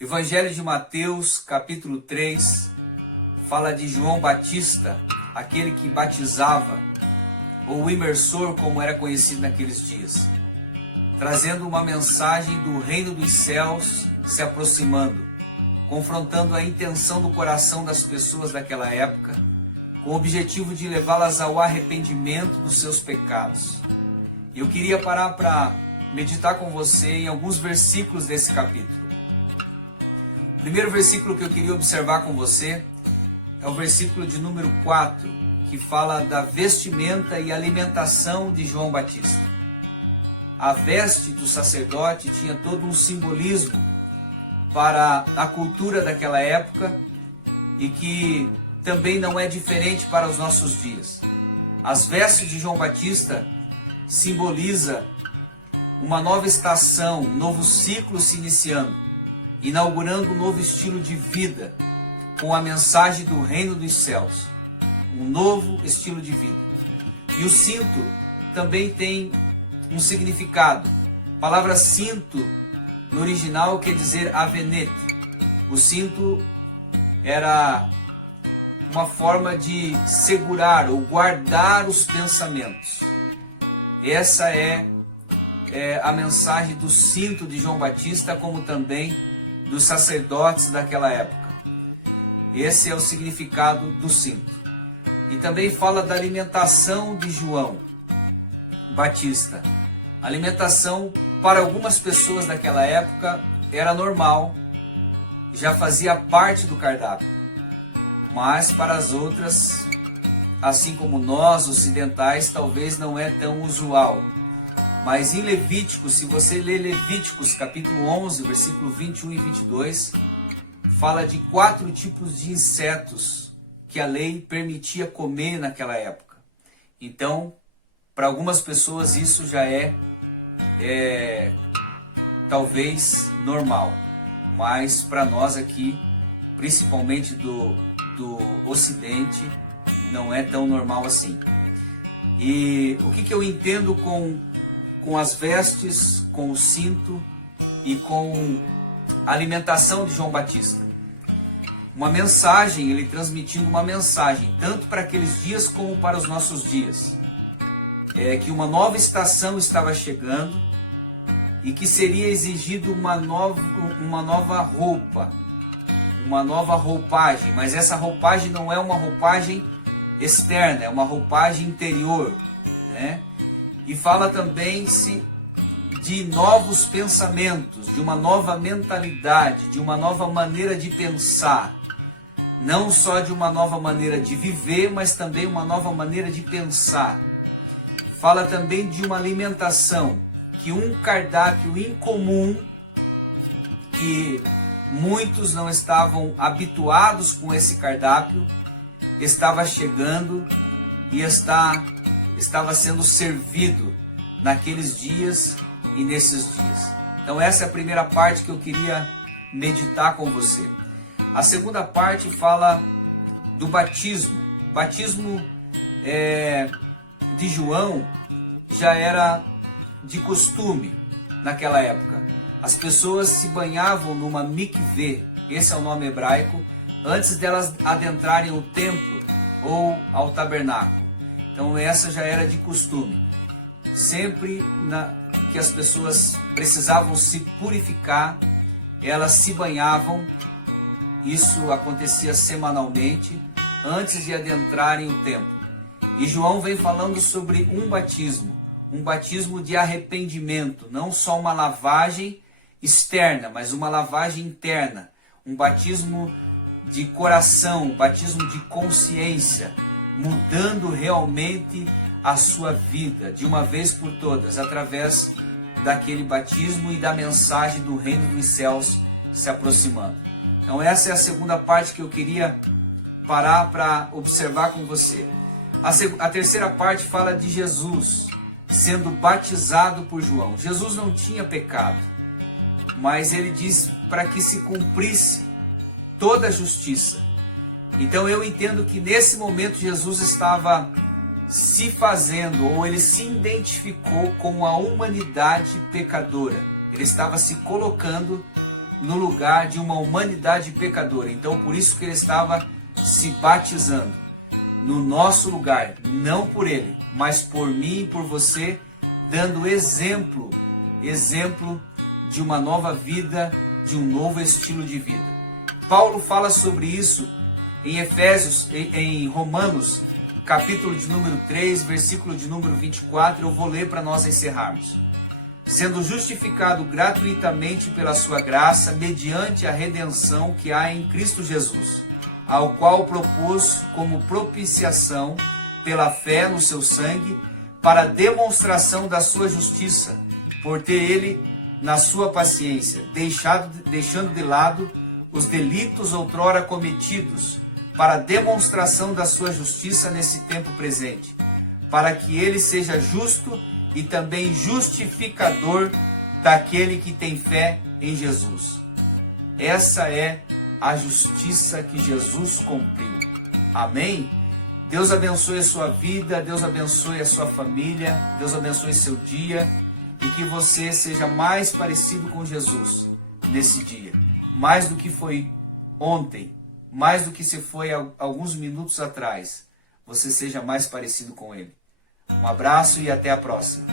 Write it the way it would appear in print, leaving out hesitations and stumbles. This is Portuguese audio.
Evangelho de Mateus, capítulo 3, fala de João Batista, aquele que batizava, ou imersor, como era conhecido naqueles dias, trazendo uma mensagem do reino dos céus se aproximando, confrontando a intenção do coração das pessoas daquela época, com o objetivo de levá-las ao arrependimento dos seus pecados. Eu queria parar para meditar com você em alguns versículos desse capítulo. O primeiro versículo que eu queria observar com você é o versículo de número 4, que fala da vestimenta e alimentação de João Batista. A veste do sacerdote tinha todo um simbolismo para a cultura daquela época e que também não é diferente para os nossos dias. As vestes de João Batista simboliza uma nova estação, um novo ciclo se iniciando, inaugurando um novo estilo de vida com a mensagem do reino dos céus, um novo estilo de vida. E o cinto também tem um significado. A palavra cinto no original quer dizer avenete. O cinto era uma forma de segurar ou guardar os pensamentos. Essa é a mensagem do cinto de João Batista, como também dos sacerdotes daquela época. Esse é o significado do cinto. E também fala da alimentação de João Batista. A alimentação para algumas pessoas daquela época era normal, já fazia parte do cardápio. Mas para as outras, assim como nós ocidentais, talvez não é tão usual. Mas em Levíticos, se você ler Levíticos capítulo 11, versículo 21 e 22, fala de 4 tipos de insetos que a lei permitia comer naquela época. Então, para algumas pessoas isso já é talvez normal, mas para nós aqui, principalmente do Ocidente, não é tão normal assim. E o que eu entendo com as vestes, com o cinto e com a alimentação de João Batista? Uma mensagem, ele transmitindo uma mensagem, tanto para aqueles dias como para os nossos dias. Que uma nova estação estava chegando e que seria exigido uma nova roupa, uma nova roupagem, mas essa roupagem não é uma roupagem externa, é uma roupagem interior, né? E fala também de novos pensamentos, de uma nova mentalidade, de uma nova maneira de pensar, não só de uma nova maneira de viver, mas também uma nova maneira de pensar. Fala também de uma alimentação, que um cardápio incomum, que muitos não estavam habituados com esse cardápio, estava chegando e estava sendo servido naqueles dias e nesses dias. Então essa é a primeira parte que eu queria meditar com você. A segunda parte fala do batismo. Batismo de João já era de costume naquela época. As pessoas se banhavam numa mikvê, esse é o nome hebraico, antes delas adentrarem o templo ou ao tabernáculo. Então essa já era de costume. Sempre que as pessoas precisavam se purificar, elas se banhavam. Isso acontecia semanalmente, antes de adentrarem o templo. E João vem falando sobre um batismo de arrependimento, não só uma lavagem externa, mas uma lavagem interna, um batismo de coração, um batismo de consciência, mudando realmente a sua vida de uma vez por todas, através daquele batismo e da mensagem do reino dos céus se aproximando. Então essa é a segunda parte que eu queria parar para observar com você. A terceira parte fala de Jesus sendo batizado por João. Jesus não tinha pecado, mas ele diz para que se cumprisse toda a justiça. Então eu entendo que nesse momento Jesus estava se fazendo, ou ele se identificou com a humanidade pecadora. Ele estava se colocando no lugar de uma humanidade pecadora. Então, por isso que ele estava se batizando no nosso lugar, não por ele, mas por mim e por você, dando exemplo de uma nova vida, de um novo estilo de vida. Paulo fala sobre isso em Efésios, em Romanos, capítulo de número 3, versículo de número 24, eu vou ler para nós encerrarmos. Sendo justificado gratuitamente pela sua graça, mediante a redenção que há em Cristo Jesus, ao qual propôs como propiciação pela fé no seu sangue, para a demonstração da sua justiça, por ter ele, na sua paciência, deixando de lado os delitos outrora cometidos, para a demonstração da sua justiça nesse tempo presente, para que ele seja justo e também justificador daquele que tem fé em Jesus. Essa é a justiça que Jesus cumpriu. Amém? Deus abençoe a sua vida, Deus abençoe a sua família, Deus abençoe seu dia e que você seja mais parecido com Jesus nesse dia. Mais do que foi ontem, mais do que se foi alguns minutos atrás, você seja mais parecido com Ele. Um abraço e até a próxima.